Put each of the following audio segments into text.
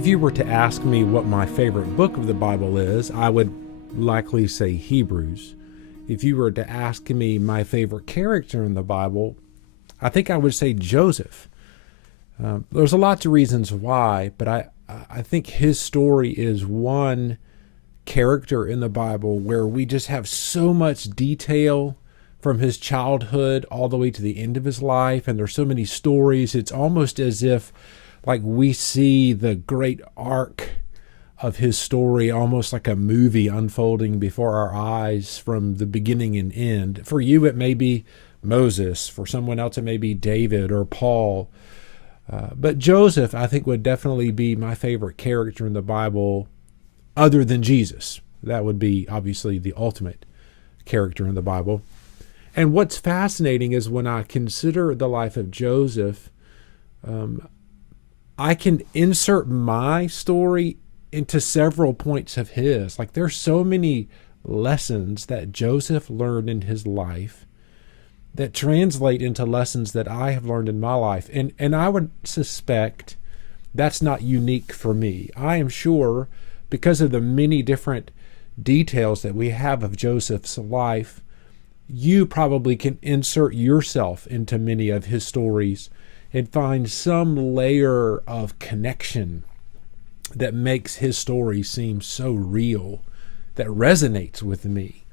If you were to ask me what my favorite book of the Bible is, I would likely say Hebrews. If you were to ask me my favorite character in the Bible, I think I would say Joseph. There's a lot of reasons why, but I think his story is one character in the Bible where we just have so much detail from his childhood all the way to the end of his life, and there's so many stories. It's almost as if like we see the great arc of his story almost like a movie unfolding before our eyes from the beginning and end. For you, it may be Moses. For someone else, it may be David or Paul. But Joseph, I think, would definitely be my favorite character in the Bible other than Jesus. That would be obviously the ultimate character in the Bible. And what's fascinating is when I consider the life of Joseph, I can insert my story into several points of his. Like there's so many lessons that Joseph learned in his life that translate into lessons that I have learned in my life. And I would suspect that's not unique for me. I am sure because of the many different details that we have of Joseph's life, you probably can insert yourself into many of his stories and find some layer of connection that makes his story seem so real, that resonates with me.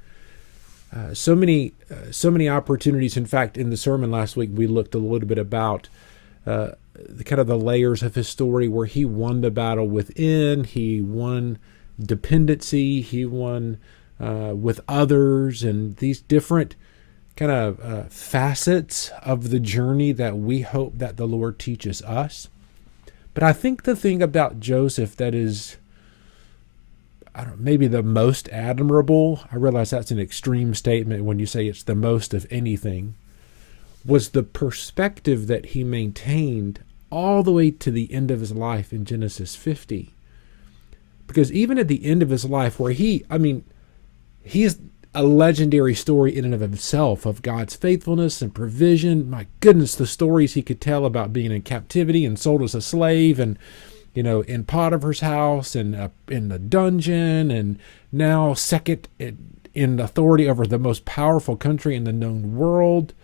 So many opportunities. In fact, in the sermon last week, we looked a little bit about the kind of the layers of his story where he won the battle within, he won dependency, he won with others, and these different kind of facets of the journey that we hope that the Lord teaches us. But I think the thing about Joseph that is, maybe the most admirable, I realize that's an extreme statement when you say it's the most of anything, was the perspective that he maintained all the way to the end of his life in Genesis 50. Because even at the end of his life where he is a legendary story in and of himself of God's faithfulness and provision. My goodness, the stories he could tell about being in captivity and sold as a slave and, in Potiphar's house and in the dungeon and now second in authority over the most powerful country in the known world.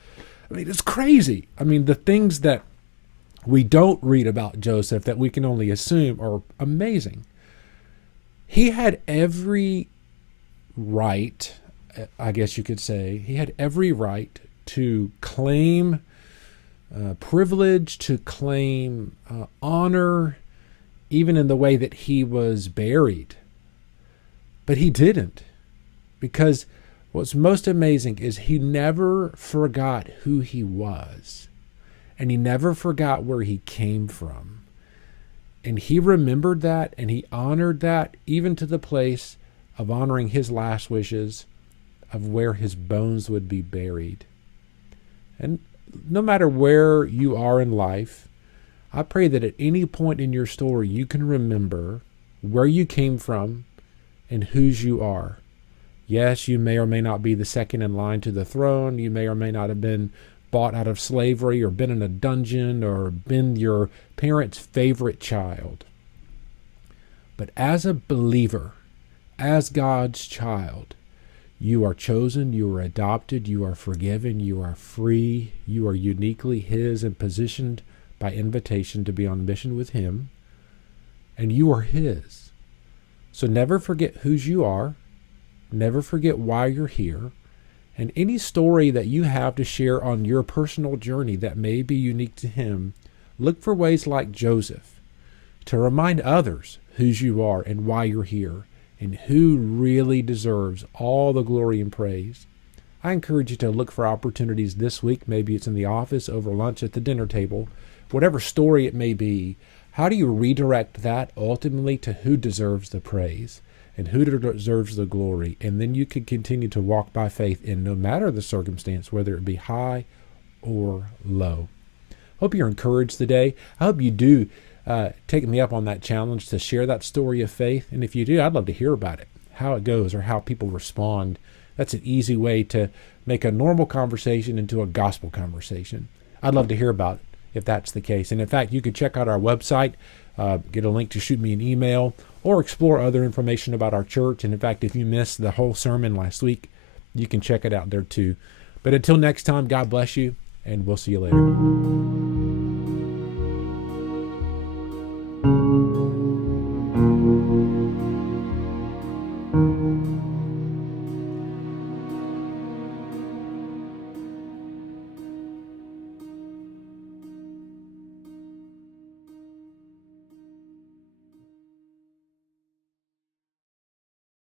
It's crazy. The things that we don't read about Joseph that we can only assume are amazing. He had every right, I guess you could say, he had every right to claim privilege, to claim honor, even in the way that he was buried. But he didn't, because what's most amazing is he never forgot who he was, and he never forgot where he came from. And he remembered that, and he honored that, even to the place of honoring his last wishes of where his bones would be buried. And no matter where you are in life, I pray that at any point in your story, you can remember where you came from and whose you are. Yes, you may or may not be the second in line to the throne. You may or may not have been bought out of slavery or been in a dungeon or been your parents' favorite child. But as a believer, as God's child, you are chosen, you are adopted, you are forgiven, you are free, you are uniquely His and positioned by invitation to be on mission with Him, and you are His. So never forget whose you are, never forget why you're here, and any story that you have to share on your personal journey that may be unique to Him, look for ways like Joseph to remind others whose you are and why you're here, and who really deserves all the glory and praise. I encourage you to look for opportunities this week. Maybe it's in the office, over lunch, at the dinner table, whatever story it may be. How do you redirect that ultimately to who deserves the praise and who deserves the glory? And then you can continue to walk by faith in no matter the circumstance, whether it be high or low. Hope you're encouraged today. I hope you do take me up on that challenge to share that story of faith. And if you do, I'd love to hear about it, how it goes or how people respond. That's an easy way to make a normal conversation into a gospel conversation. I'd love to hear about it if that's the case. And in fact, you could check out our website, get a link to shoot me an email or explore other information about our church. And in fact, if you missed the whole sermon last week, you can check it out there too. But until next time, God bless you, and we'll see you later.